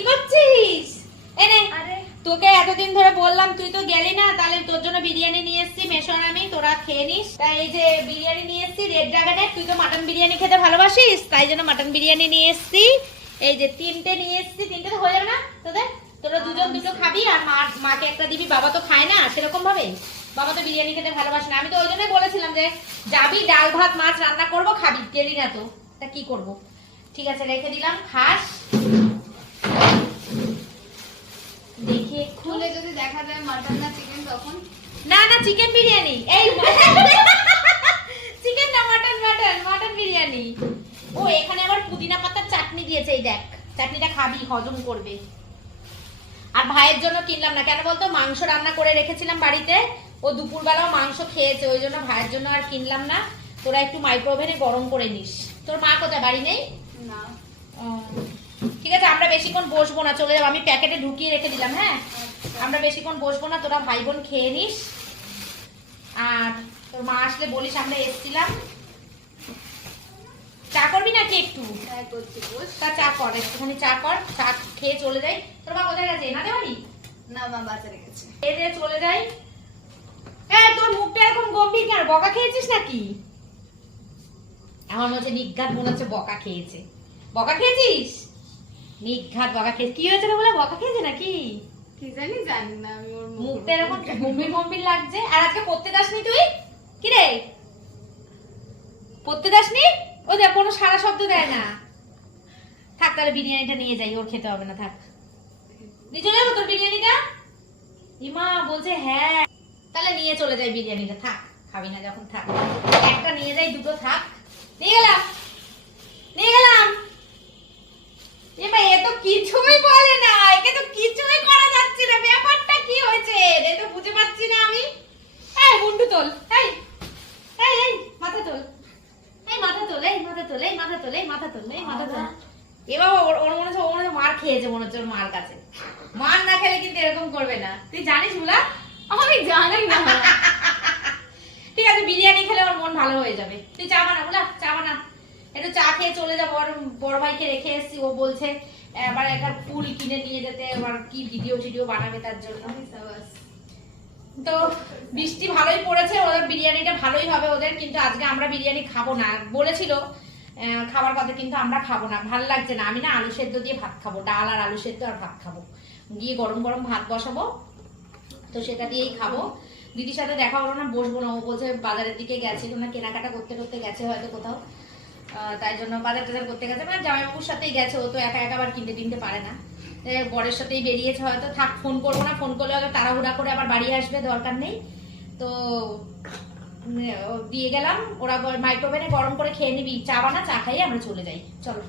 কি করছিস এনে তোকে এতদিন ধরে বললাম তুই তো গেলি না তাহলে তোর জন্য বিরিয়ানি নিয়ে এসেছি মেশন আমি তোরা খেয়ে নিস। তাই এই যে বিরিয়ানি নিয়ে এসেছি রেড ড্রাগনের তুই তো মাটন বিরিয়ানি খেতে ভালোবাসিস তাই জন্য মাটন বিরিয়ানি নিয়ে এসেছি। এই যে তিনটে নিয়ে এসেছি তিনটে তো হয়ে যাবে না তোদের? তোরা দুজন দুটো খাবি আর মা মাকে একটা দিবি বাবা তো খায় না সেরকম ভাবে বাবা তো বিরিয়ানি খেতে ভালোবাসে না। আমি তো ওই জন্যই বলেছিলাম যে যাবি ডাল ভাত মাছ রান্না করব খাবি গেলি না তো। তা কি করব? ঠিক আছে রেখে দিলাম খাস। দেখি খুলে যদি দেখা যায় মাটন না চিকেন তখন। না না চিকেন বিরিয়ানি। এই চিকেন না মাটন মাটন মাটন বিরিয়ানি। ও এখানে আবার পুদিনা পাতার চাটনি দিয়েছে এই দেখ। চাটনিটা খাবি হজম করবে। আর ভাইয়ের জন্য কিনলাম না। কেন বলতো? মাংস রান্না করে রেখেছিলাম বাড়িতে। ও দুপুরবেলাও মাংস খেয়েছে ওই জন্য ভাইয়ের জন্য আর কিনলাম না। তোরা একটু মাইক্রোওভেনে গরম করে নিস। তোর মা কোথায়? বাড়ি নেই? না। ঠিক আছে আমরা বেশিক্ষণ বসবো না চলে যাব। আমি প্যাকেটে ঢুকিয়ে রেখে দিলাম হ্যাঁ? আমরা বেশিক্ষণ বসবো না তোরা ভাই বোন খেয়ে নিস। আর তোর মা আসলে বলিস আমরা এসছিলাম। চা করবি নাকি একটু? বস। তা চা কর একটুখানি চা কর চা খেয়ে চলে যাই। তোর মা কোথায় গেছে? না মা বাজারে গেছে। খেয়ে চলে যাই। হ্যাঁ তোর মুখটা এরকম গম্ভীর কেন? বকা খেয়েছিস নাকি? আমার মনে হচ্ছে নিঘাত মনে হচ্ছে বকা খেয়েছে। বকা খেয়েছিস? নিঘাত বকা খেয়েছে। কি হয়েছে বলে? বকা খেয়েছে নাকি? কি জানি জানি না আমি ওর মুখ মুখটা এরকম গম্ভীর গম্ভীর লাগছে। আর আজকে পড়তে যাসনি তুই? কি রে? পড়তে যাসনি? ও দেখ কোনো সারা শব্দ দেয় না। থাক তাহলে বিরিয়ানিটা নিয়ে যাই ওর খেতে হবে না থাক। নিয়ে চলে যাব তোর বিরিয়ানিটা? ইমা বলছে হ্যাঁ। তাহলে নিয়ে চলে যাই বিরিয়ানিটা থাক। খাবি না যখন থাক। একটা নিয়ে যাই দুটো থাক। নিয়ে গেলাম নিয়ে গেলাম এবার এ তো কিছুই বলে না একে তো কিছুই করা যাচ্ছে না ব্যাপারটা কি হয়েছে? এ তো বুঝে পাচ্ছি না আমি। এই মুন্ডু তোল এই এই এই মাথা তোল। এই মাথা তোল এই মাথা তোল এই মাথা তোল এই মাথা তোল এই মাথা তোল। এবার ওর ওর মনে হচ্ছে ও মনে মার খেয়েছে মনে হচ্ছে ওর মার কাছে। মার না খেলে কিন্তু এরকম করবে না। তুই জানিস বুলা আমি জানি না। ঠিক আছে বিরিয়ানি খেলে ওর মন ভালো হয়ে যাবে। তুই চা বানা বুলা চা বানা। একটু চা খেয়ে চলে যাব আর বড় ভাইকে রেখে এসেছি ও বলছে এবার একটা ফুল কিনে নিয়ে যেতে এবার কি ভিডিও টিডিও বানাবে তার জন্য। তো বৃষ্টি ভালোই পড়েছে ওদের বিরিয়ানিটা ভালোই হবে ওদের কিন্তু আজকে আমরা বিরিয়ানি খাব না। বলেছিল খাবার কথা কিন্তু আমরা খাব না ভালো লাগছে না। আমি না আলু সেদ্ধ দিয়ে ভাত খাব ডাল আর আলু সেদ্ধ আর ভাত খাব। গিয়ে গরম গরম ভাত বসাবো তো সেটা দিয়েই খাব। দিদির সাথে দেখা হলো না বসবো না। ও বলছে বাজারের দিকে গেছে তোমরা কেনাকাটা করতে করতে গেছে হয়তো কোথাও। তাই জন্য বাজার টাজার করতে গেছে। মানে জামাইবাবুর সাথেই গেছে, ও তো একা একা আবার কিনতে টিনতে পারে না। বরের সাথেই বেরিয়েছে হয়তো। থাক ফোন করব না ফোন করলে হয়তো তাড়াহুড়া করে আবার বাড়ি আসবে, দরকার নেই। তো দিয়ে গেলাম। ওরা মাইক্রোওভেনে গরম করে খেয়ে নিবি। চা বানা, চা খাইয়ে আমরা চলে যাই। চলো।